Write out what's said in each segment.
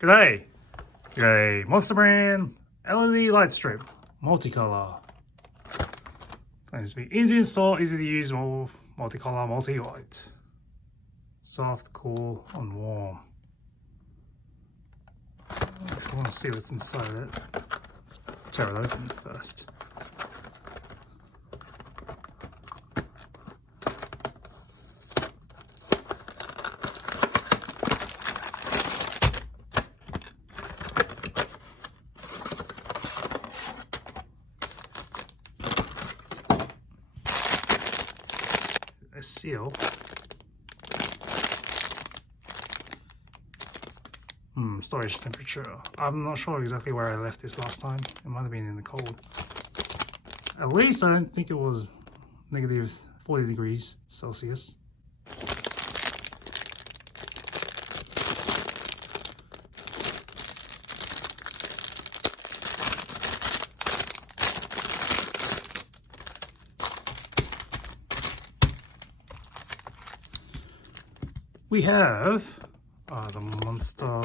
G'day! G'day, Monster brand LED light strip, multicolor. Claims to be easy to install, easy to use, multicolor, multi-white. Soft, cool, and warm. I want to see what's inside it. Let's tear it open first. A seal. Storage temperature. I'm not sure exactly where I left this last time. It might have been in the cold. At least I don't think it was negative 40 degrees Celsius. We have the monster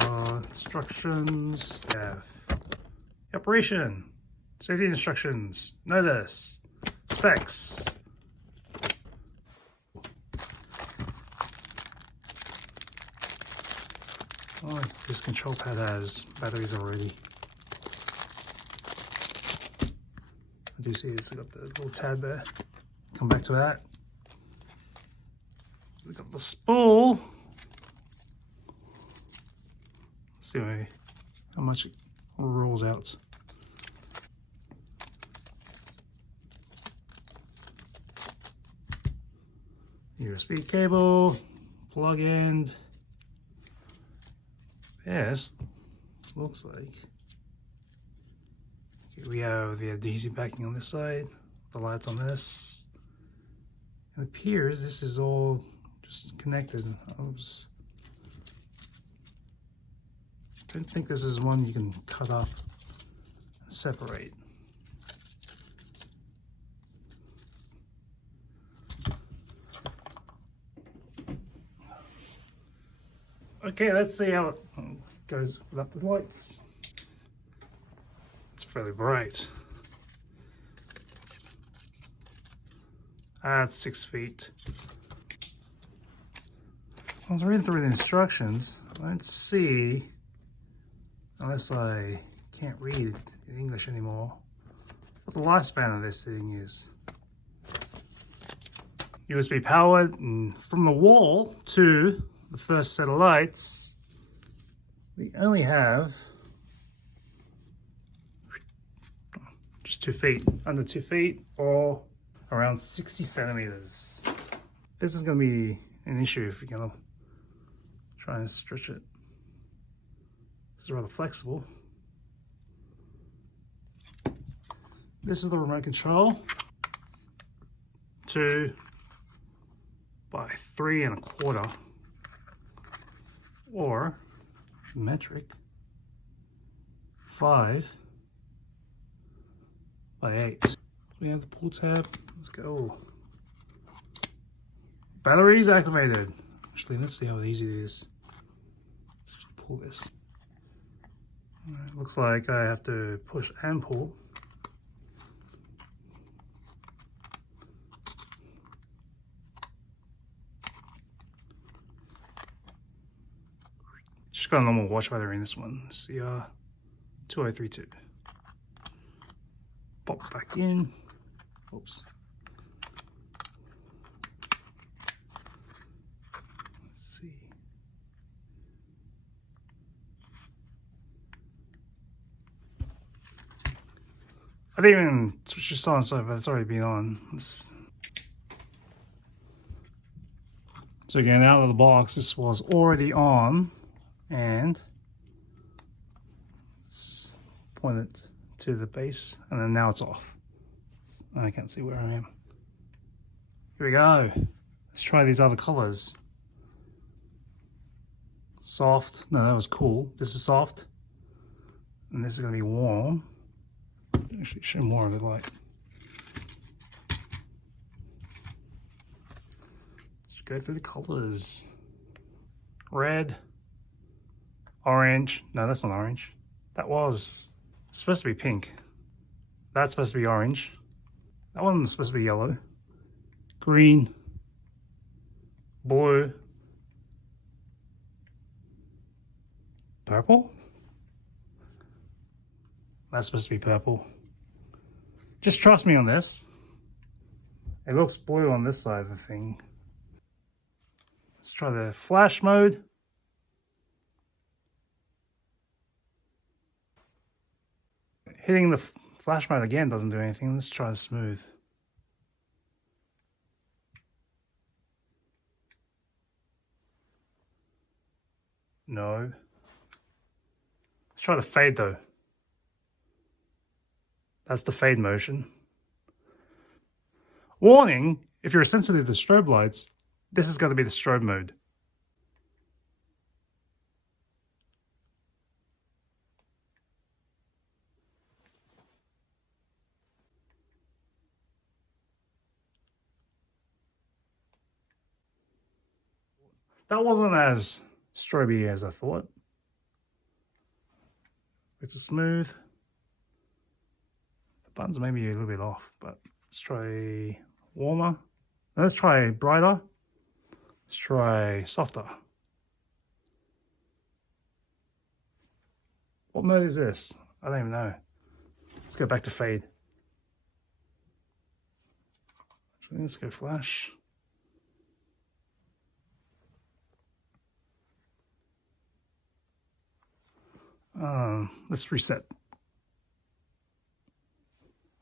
instructions. We have operation, safety instructions, notice, specs. Oh, this control pad has batteries already. I do see it's got the little tab there. Come back to that. We've got the spool. Let's see how much it rolls out. USB cable, plug in. Yes, looks like. Okay, we have the adhesive backing on this side, the lights on this. It appears this is all just connected. I don't think this is one you can cut up and separate. Okay, let's see how it goes without the lights. It's fairly bright. It's 6 feet. I was reading through the instructions. I don't see, unless I can't read in English anymore, what the lifespan of this thing is. USB powered, and from the wall to the first set of lights, we only have just 2 feet, under 2 feet, or around 60 centimeters. This is going to be an issue if you're going to try and stretch it. This is rather flexible. This is the remote control. 2 by 3 1/4, or metric 5 by 8. We have the pull tab. Let's go. Batteries activated. Actually, let's see how easy it is. Let's just pull this. It looks like I have to push and pull. Just got a normal watch battery in this one. CR 2032. Pop back in. Oops. Let's see. I didn't even switch this on, so but it's already been on. So again, out of the box, this was already on, and let's point it to the base, and then now it's off. I can't see where I am. Here we go. Let's try these other colors. Soft. No, that was cool. This is soft. And this is going to be warm. Actually, show more of the light. Let's go through the colors. Red, Orange. No, that's not orange. That was supposed to be pink. That's supposed to be orange. That one's supposed to be yellow. Green. Blue. Purple? That's supposed to be purple. Just trust me on this. It looks blue on this side of the thing. Let's try the flash mode. Hitting the flash mode again doesn't do anything. Let's try the smooth. No. Let's try the fade though. That's the fade motion. Warning, if you're sensitive to strobe lights, this is going to be the strobe mode. That wasn't as stroby as I thought. It's a smooth. The buttons may be a little bit off, but let's try warmer. Let's try brighter. Let's try softer. What mode is this? I don't even know. Let's go back to fade. Actually, let's go flash. Let's reset.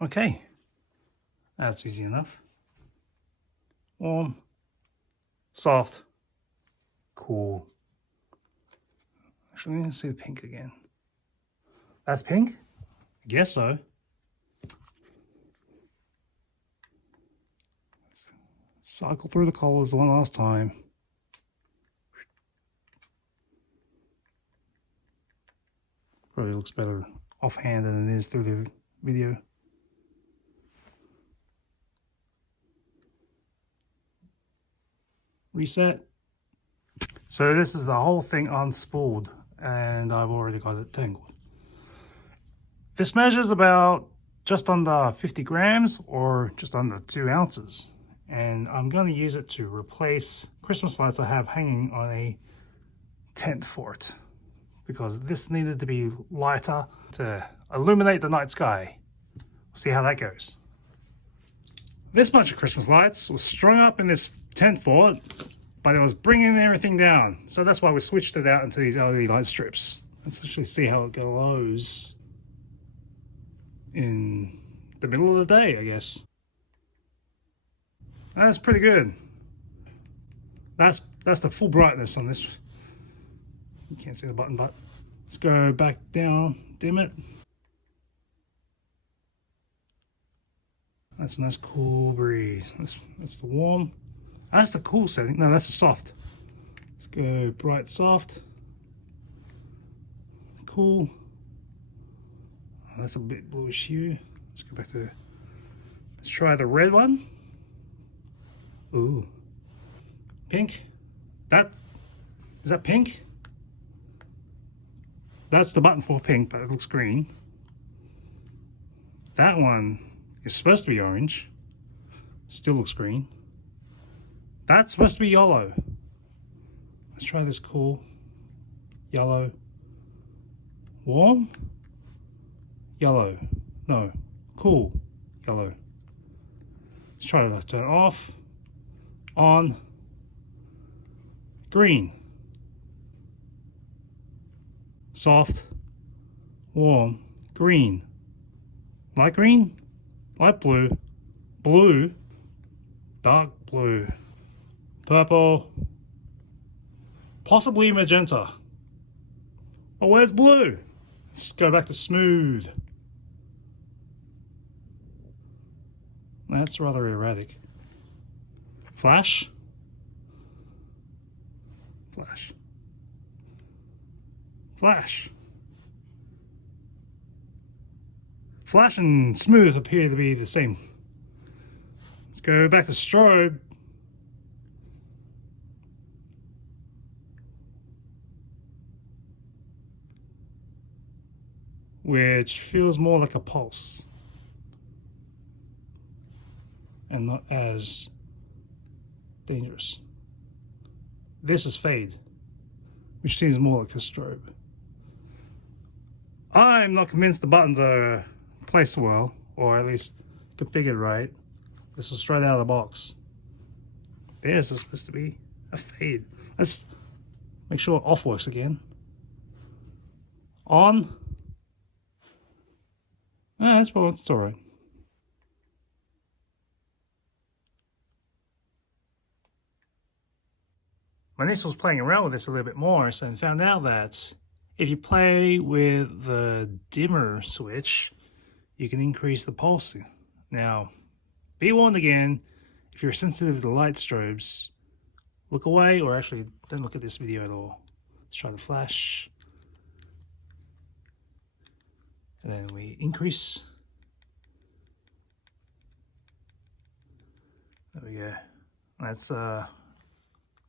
Okay, that's easy enough. Warm, soft, cool. Actually, let's see the pink again. That's pink? I guess so. Let's cycle through the colors one last time. Probably looks better offhand than it is through the video. Reset. So this is the whole thing unspooled, and I've already got it tangled. This measures about just under 50 grams or just under 2 ounces. And I'm going to use it to replace Christmas lights I have hanging on a tent fort, because this needed to be lighter to illuminate the night sky. We'll see how that goes. This bunch of Christmas lights was strung up in this tent fort, but it was bringing everything down. So that's why we switched it out into these LED light strips. Let's actually see how it glows in the middle of the day, I guess. That's pretty good. That's the full brightness on this. You can't see the button, but let's go back down, dim it. That's a nice cool breeze. That's the warm. That's the cool setting. No, that's the soft. Let's go bright, soft. Cool. Oh, that's a bit bluish hue. Let's go back to, let's try the red one. Ooh. Pink. Is that pink? That's the button for pink, but it looks green. That one is supposed to be orange. Still looks green. That's supposed to be yellow. Let's try this cool. Yellow. Warm. Yellow. No. Cool. Yellow. Let's try to turn off. On. Green. Soft, warm, green, light green, light blue, blue, dark blue, purple, possibly magenta. Oh, where's blue? Let's go back to smooth. That's rather erratic. Flash, flash. Flash. Flash and smooth appear to be the same. Let's go back to strobe. which feels more like a pulse and not as dangerous. This is fade, which seems more like a strobe. I'm not convinced the buttons are placed well, or at least configured right. This is straight out of the box. This is supposed to be a fade. Let's make sure off works again. On. It's alright. My niece was playing around with this a little bit more and found out that if you play with the dimmer switch, you can increase the pulse. Now, be warned again, if you're sensitive to light strobes, look away, or actually don't look at this video at all. Let's try the flash. And then we increase. There we go. That's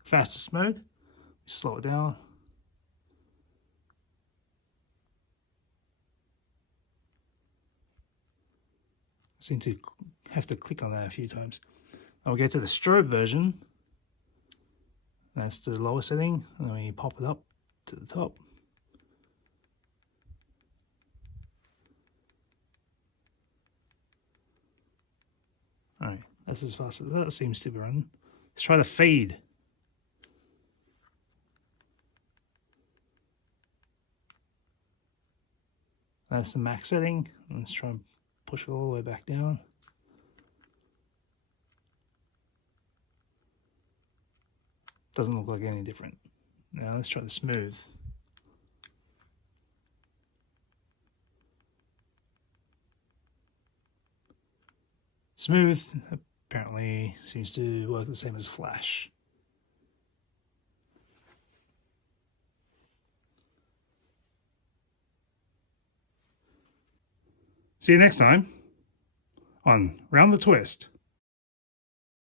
fastest mode. Slow it down. Seem to have to click on that a few times. I'll go to the strobe version. That's the lower setting, and then we pop it up to the top. Alright, that's as fast as that seems to be running. Let's try the fade. That's the max setting. Let's try and push it all the way back down. Doesn't look like any different. Now let's try the smooth. Smooth apparently seems to work the same as flash. See you next time on Round the Twist.